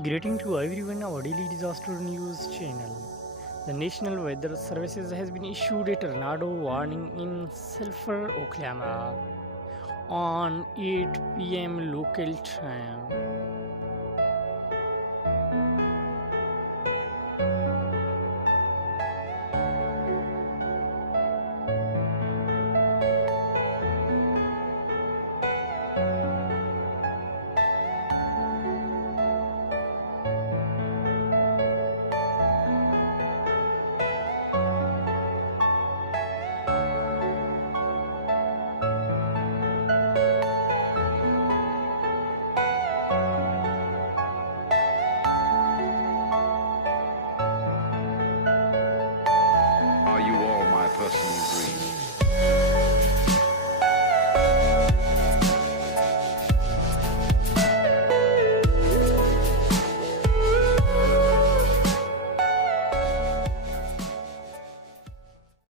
Greeting to everyone our daily disaster news channel. The National Weather Services has been issued a tornado warning in Sulphur, Oklahoma on 8 p.m. local time.